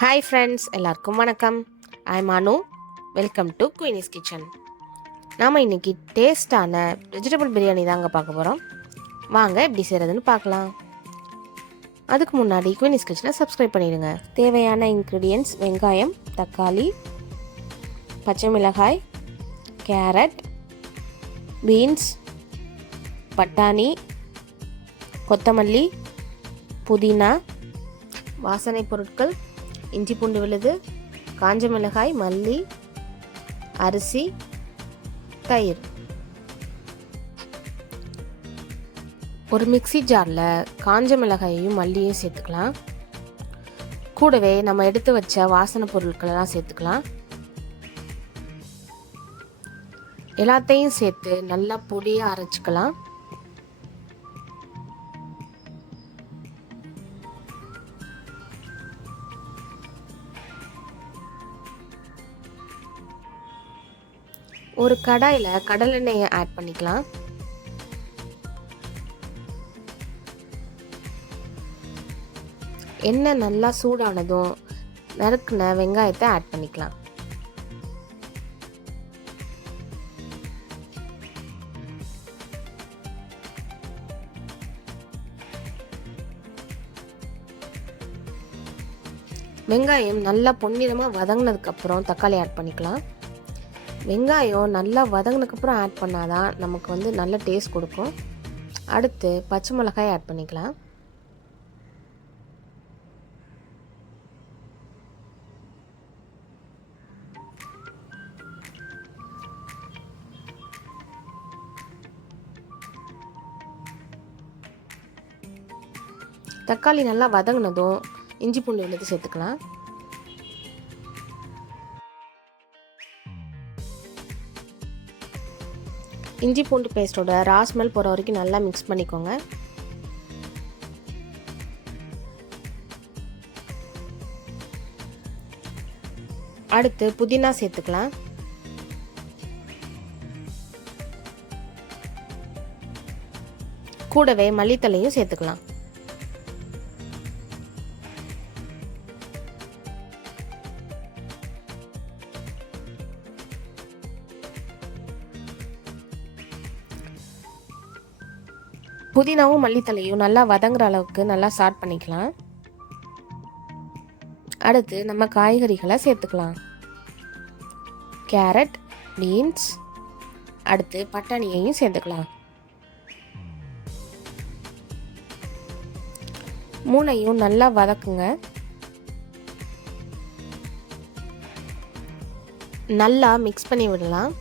Hi friends, எல்லாருக்கும் வணக்கம். I am Anu. Welcome to Queenie's kitchen. நாம் இன்றைக்கி டேஸ்டான வெஜிடபிள் பிரியாணி தாங்க பார்க்க போகிறோம். வாங்க எப்படி செய்கிறதுன்னு பார்க்கலாம். அதுக்கு முன்னாடி குயினிஸ் கிச்சனை சப்ஸ்கிரைப் பண்ணிடுங்க. தேவையான இன்க்ரீடியன்ட்ஸ்: வெங்காயம், தக்காளி, பச்சை மிளகாய், கேரட், பீன்ஸ், பட்டாணி, கொத்தமல்லி, புதினா, வாசனை பொருட்கள், இஞ்சி பூண்டு விழுது, காஞ்ச மிளகாய், மல்லி, அரிசி, தயிர். ஒரு மிக்ஸி ஜாரில் காஞ்ச மிளகாயையும் மல்லியையும் சேர்த்துக்கலாம். கூடவே நம்ம எடுத்து வச்ச வாசனை பொருட்களெல்லாம் சேர்த்துக்கலாம். எல்லாத்தையும் சேர்த்து நல்லா பொடியாக அரைச்சிக்கலாம். ஒரு கடாயில் கடலெண்ணெயை ஆட் பண்ணிக்கலாம். எண்ணெய் நல்லா சூடானதும் நறுக்குன வெங்காயத்தை ஆட் பண்ணிக்கலாம். வெங்காயம் நல்லா பொன்னிறமாக வதங்கினதுக்கப்புறம் தக்காளி ஆட் பண்ணிக்கலாம். வெங்காயம் நல்லா வதங்கினதுக்கப்புறம் ஆட் பண்ணாதான் நமக்கு நல்ல டேஸ்ட் கொடுக்கும். அடுத்து பச்சை மிளகாய் ஆட் பண்ணிக்கலாம். தக்காளி நல்லா வதங்கினதும் இஞ்சி பூண்டு விழுது சேர்த்துக்கலாம். இஞ்சி பூண்டு பேஸ்ட்டோட ரா ஸ்மெல் போகிற வரைக்கும் நல்லா மிக்ஸ் பண்ணிக்கோங்க. அடுத்து புதினா சேர்த்துக்கலாம். கூடவே மல்லித்தலையும் சேர்த்துக்கலாம். புதினாவும் மல்லித்தலையும் நல்லா வதங்குற அளவுக்கு நல்லா சாட் பண்ணிக்கலாம். அடுத்து நம்ம காய்கறிகளை சேர்த்துக்கலாம். கேரட், பீன்ஸ், அடுத்து பட்டாணியையும் சேர்த்துக்கலாம். மூணையும் நல்லா வதக்குங்க. நல்லா மிக்ஸ் பண்ணி விடலாம்.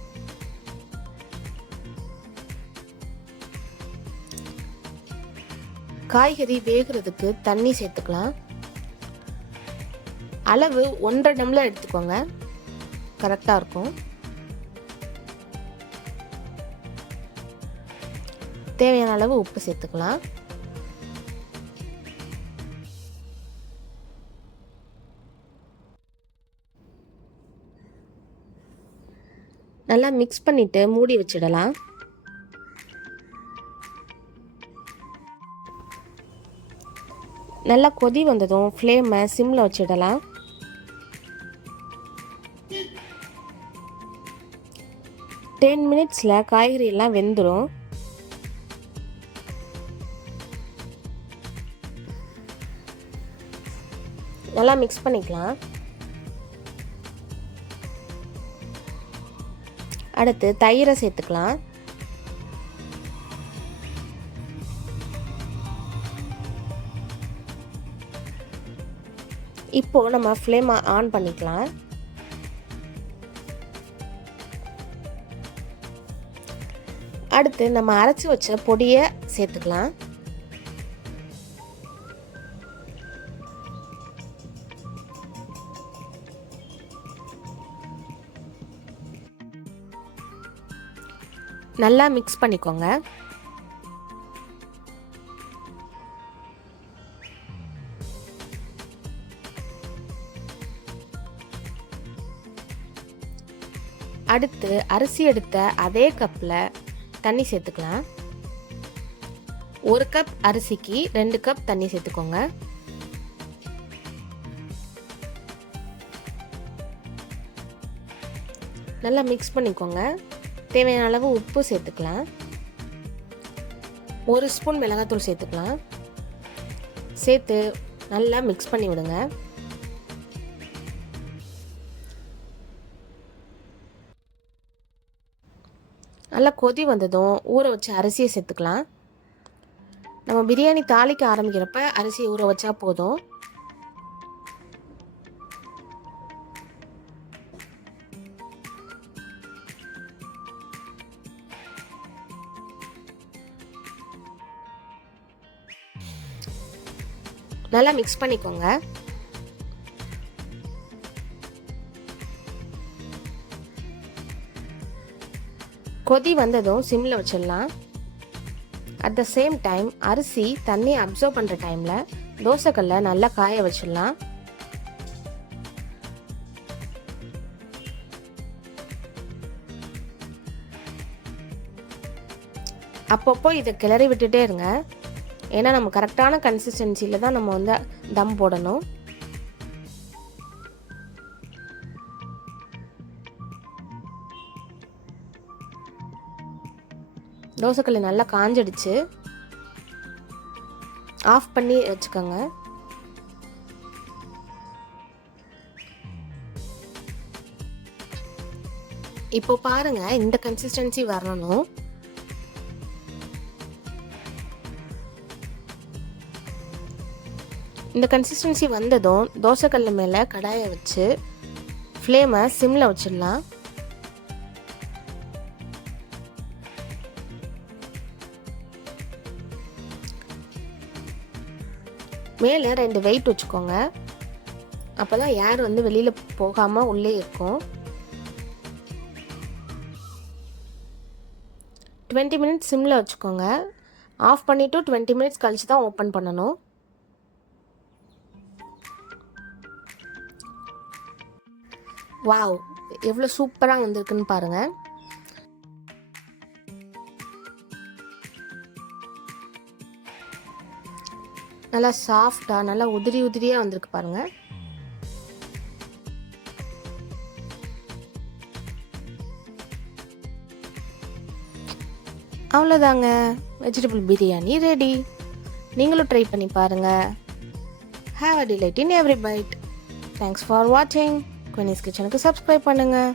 காய்கறி வேகிறதுக்கு தண்ணி சேர்த்துக்கலாம். அளவு 1.5 டம்ளர் எடுத்துக்கோங்க, கரெக்டாக இருக்கும். தேவையான அளவு உப்பு சேர்த்துக்கலாம். நல்லா மிக்ஸ் பண்ணிட்டு மூடி வச்சிடலாம். நல்லா கொதி வந்ததும் ஃப்ளேமை சிம்மில் வச்சிடலாம். டென் மினிட்ஸில் காய்கறி எல்லாம் வெந்துடும். நல்லா மிக்ஸ் பண்ணிக்கலாம். அடுத்து தயிரை சேர்த்துக்கலாம். இப்போ நம்ம ஃப்ளேமை ஆன் பண்ணிக்கலாம். அடுத்து நம்ம அரைச்சி வச்ச பொடியை சேர்த்துக்கலாம். நல்லா மிக்ஸ் பண்ணிக்கோங்க. அடுத்து அரிசி எடுத்த அதே கப்பில் தண்ணி சேர்த்துக்கலாம். 1 கப் அரிசிக்கு 2 கப் தண்ணி சேர்த்துக்கோங்க. நல்லா மிக்ஸ் பண்ணிக்கோங்க. தேவையான அளவு உப்பு சேர்த்துக்கலாம். 1 ஸ்பூன் மிளகாத்தூள் சேர்த்துக்கலாம். சேர்த்து நல்லா மிக்ஸ் பண்ணி விடுங்க. நல்லா கொதி வந்ததும் ஊற வச்ச அரிசியை சேர்த்துக்கலாம். நம்ம பிரியாணி தாளிக்க ஆரம்பிக்கிறப்ப அரிசியை ஊற வச்சா போதும். நல்லா மிக்ஸ் பண்ணிக்கோங்க. கொதி வந்ததும் சிம்மில் வச்சிடலாம். அட் த சேம் டைம் அரிசி தண்ணி அப்சர்வ் பண்ணுற டைமில் தோசைக்கல்லை நல்லா காய வச்சிடலாம். அப்பப்போ இதை கிளறி விட்டுட்டே இருங்க. ஏன்னா நம்ம கரெக்டான கன்சிஸ்டன்சியில் தான் நம்ம வந்து தம் போடணும். தோசைக்கல் நல்லா காஞ்சிடுச்சு. ஆஃப் பண்ணி வச்சுக்கோங்க. இப்போ பாருங்க, இந்த கன்சிஸ்டன்சி வரணும். இந்த கன்சிஸ்டன்சி வந்ததும் தோசைக்கல் மேலே கடாயை வச்சு ஃப்ளேமை சிம்மில் வச்சிடலாம். மேலே 2 வெயிட் வச்சுக்கோங்க. அப்போ தான் ஏர் வந்து வெளியில் போகாமல் உள்ளே இருக்கும். 20 மினிட்ஸ் சிம்மில் வச்சுக்கோங்க. ஆஃப் பண்ணிவிட்டு 20 மினிட்ஸ் கழிச்சு தான் ஓப்பன் பண்ணணும். வாவ், எவ்வளோ சூப்பராக வந்திருக்குன்னு பாருங்கள். நல்லா சாஃப்டாக நல்லா உதிரியாக வந்திருக்கு பாருங்கள். அவ்வளோதாங்க, வெஜிடபிள் பிரியாணி ரெடி. நீங்களும் ட்ரை பண்ணி பாருங்கள். Have a delight in every byte. Thanks for வாட்சிங். குவீனிஸ் கிச்சனுக்கு சப்ஸ்கிரைப் பண்ணுங்கள்.